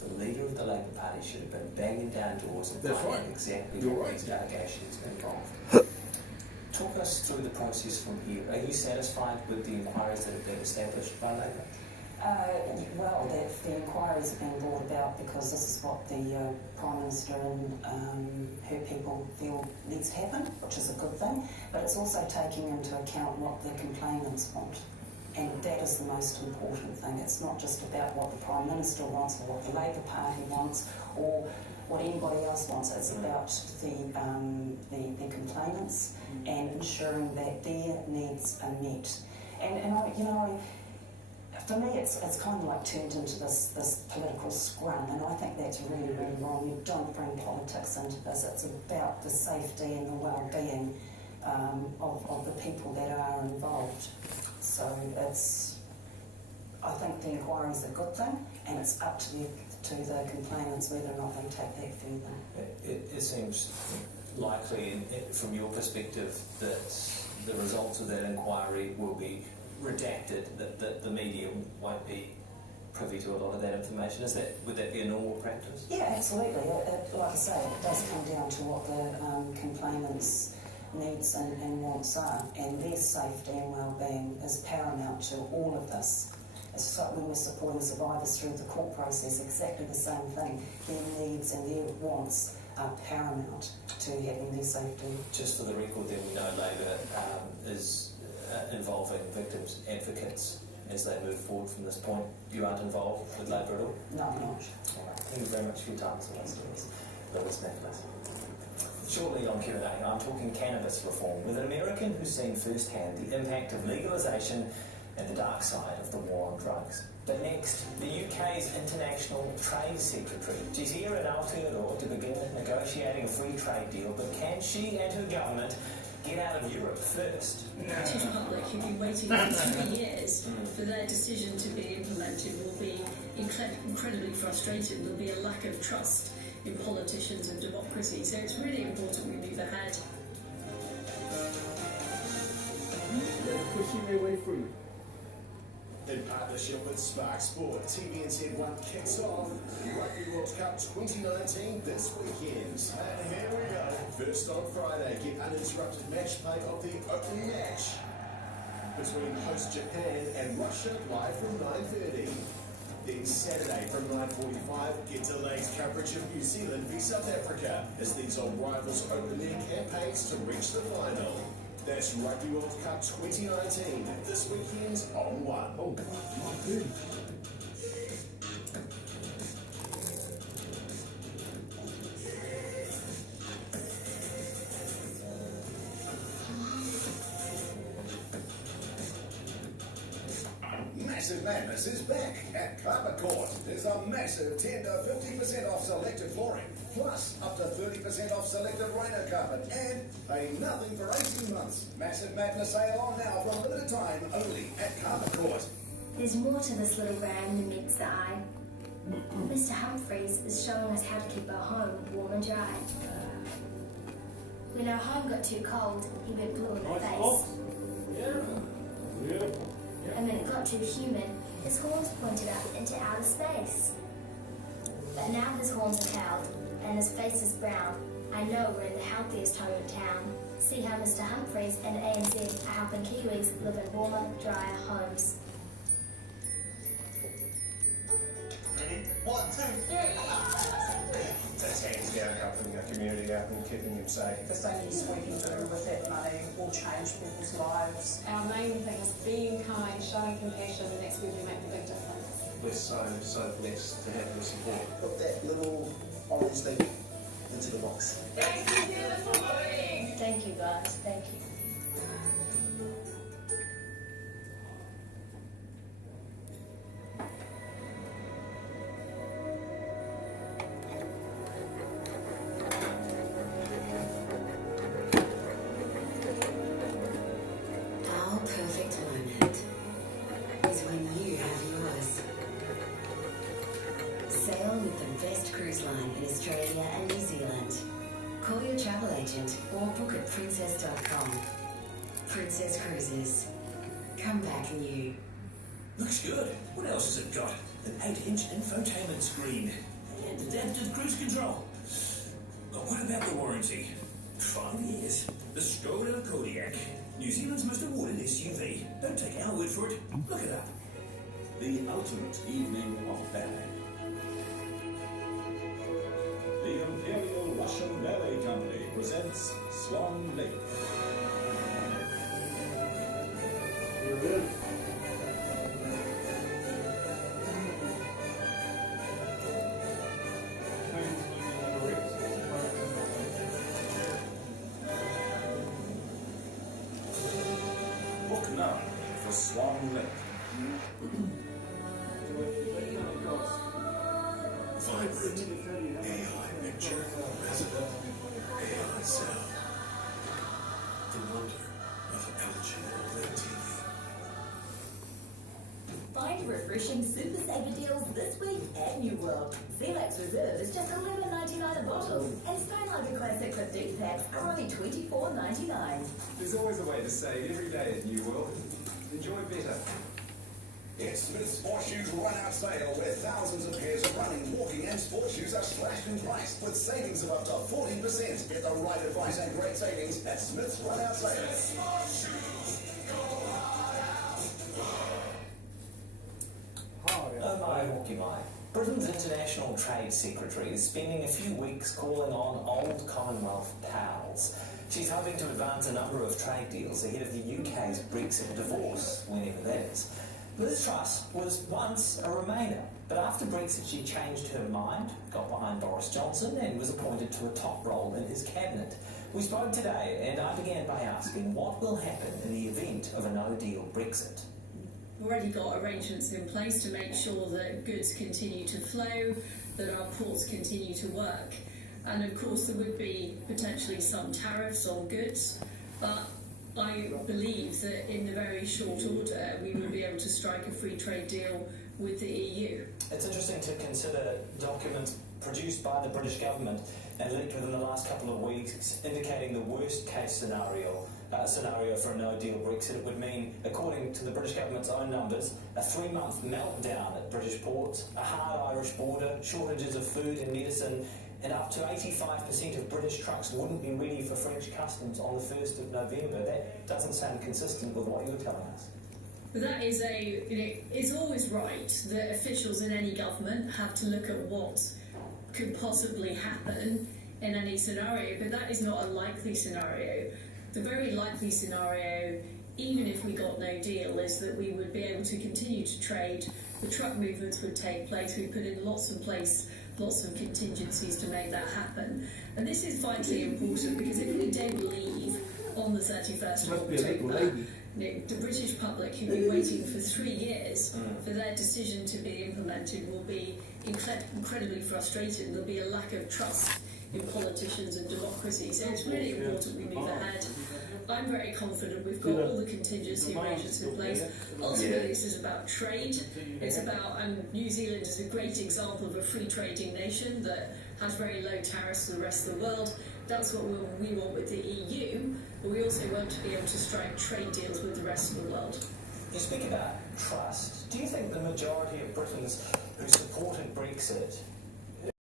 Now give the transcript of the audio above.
The leader of the Labour Party should have been banging down doors and finding out exactly what these allegations involve. Talk us through the process from here. Are you satisfied with the inquiries that have been established by Labour? Well, the inquiries have been brought about because this is what the Prime Minister and her people feel needs to happen, which is a good thing, but it's also taking into account what the complainants want. And that is the most important thing. It's not just about what the Prime Minister wants or what the Labour Party wants or what anybody else wants. It's about the complainants and ensuring that their needs are met. And for me, it's kind of like turned into this political scrum, and I think that's really, really wrong. You don't bring politics into this. It's about the safety and the well-being of the people that are involved. So I think the inquiry is a good thing, and it's up to the complainants whether or not they take that further. It seems likely, from your perspective, that the results of that inquiry will be redacted, that the media won't be privy to a lot of that information. Would that be a normal practice? Yeah, absolutely. Like I say, it does come down to what the complainants' needs and wants are, and their safety and well-being is paramount to all of this. It's like when we're supporting survivors through the court process, exactly the same thing. Their needs and their wants are paramount to having their safety. Just for the record, then, we know Labour is involving victims' advocates as they move forward from this point. You aren't involved with Labour at all? No, I'm not. All right. Thank you very much for your time, Lewis Nicholas. Shortly on Q&A, I'm talking cannabis reform with an American who's seen firsthand the impact of legalisation and the dark side of the war on drugs. But next, the UK's International Trade Secretary. She's here in Aotearoa to begin negotiating a free trade deal, but can she and her government get out of Europe first? The British public, who've been waiting for 3 years for their decision to be implemented, will be incredibly frustrated. There'll be a lack of trust in politicians and democracy. So it's really important we move ahead. Pushing their way through. In partnership with Spark Sport, TVNZ 1 kicks off Rugby World Cup 2019 this weekend. And here we go. First on Friday, get uninterrupted match play of the opening match between host Japan and Russia live from 9:30. Then Saturday from 9:45, get delayed coverage of New Zealand v South Africa as these old rivals open their campaigns to reach the final. That's Rugby World Cup 2019, this weekend on 1. Oh, my goodness. Massive Madness is back at Carpet Court. There's a massive 10 to 50% off selected flooring, plus up to 30% off selected Rhino carpet, and pay nothing for 18 months. Massive Madness sale on now for a limited time only at Carpet Court. There's more to this little brand than meets the eye. Mr. Humphreys is showing us how to keep our home warm and dry. When our home got too cold, he went blue in the face. And when it got too humid, his horns pointed up into outer space. But now his horns are curled, and his face is brown. I know we're in the healthiest home in town. See how Mr. Humphreys and ANZ are helping Kiwis live in warmer, drier homes. Ready? 1, 2, 3! That's hands down helping our community out and keeping them safe. The things we can do with that money will change people's lives. Our main thing is being kind, showing compassion, and that's where we make a big difference. We're so blessed to have your support. Put that little orange thing into the box. Thank you, beautiful morning. Thank you, guys. Thank you. Sail with the best cruise line in Australia and New Zealand. Call your travel agent or book at princess.com. Princess Cruises. Come back new. Looks good. What else has it got? an 8-inch infotainment screen, and adaptive cruise control. But what about the warranty? 5 years. The Skoda Kodiaq, New Zealand's most awarded SUV. Don't take our word for it. Look it up. The ultimate evening of ballet. The Imperial Russian Ballet Company presents Swan Lake. Book now for Swan Lake. Vibrant AI picture, resident AI sound. The wonder of LG OLED TV. Find refreshing Super Saver deals this week at New World. Celex Reserve is just $11.99 a bottle, and Stone Lager Classic 15 packs are only $24.99. There's always a way to save every day at New World. Enjoy better. It's Smith's Sports Shoes Run Out Sale, where thousands of pairs of running, walking and sports shoes are slashed in price with savings of up to 40%. Get the right advice and great savings at Smith's Run Out Sale. Oh my, hockey my. Britain's International Trade Secretary is spending a few weeks calling on old Commonwealth pals. She's hoping to advance a number of trade deals ahead of the UK's Brexit divorce, whenever that is. Liz Truss was once a Remainer, but after Brexit she changed her mind, got behind Boris Johnson and was appointed to a top role in his cabinet. We spoke today and I began by asking what will happen in the event of a no-deal Brexit. We've already got arrangements in place to make sure that goods continue to flow, that our ports continue to work. And of course there would be potentially some tariffs on goods, but I believe that in the very short order we will be able to strike a free trade deal with the EU. It's interesting to consider documents produced by the British government and leaked within the last couple of weeks indicating the worst case scenario for a no-deal Brexit. It would mean, according to the British government's own numbers, a 3-month meltdown at British ports, a hard Irish border, shortages of food and medicine, and up to 85% of British trucks wouldn't be ready for French customs on the 1st of November. That doesn't sound consistent with what you're telling us. But that is it's always right that officials in any government have to look at what could possibly happen in any scenario, but that is not a likely scenario. The very likely scenario, even if we got no deal, is that we would be able to continue to trade, the truck movements would take place, we put in lots of contingencies to make that happen. And this is vitally important because if we don't leave on the 31st of October, the British public who've been waiting for 3 years for their decision to be implemented will be incredibly frustrated. There'll be a lack of trust in politicians and democracy. So it's really important we move ahead. I'm very confident we've got all the contingency arrangements in place. Ultimately, this is about trade. It's about, and New Zealand is a great example of a free trading nation that has very low tariffs to the rest of the world. That's what we want with the EU, but we also want to be able to strike trade deals with the rest of the world. You speak about trust. Do you think the majority of Britons who supported Brexit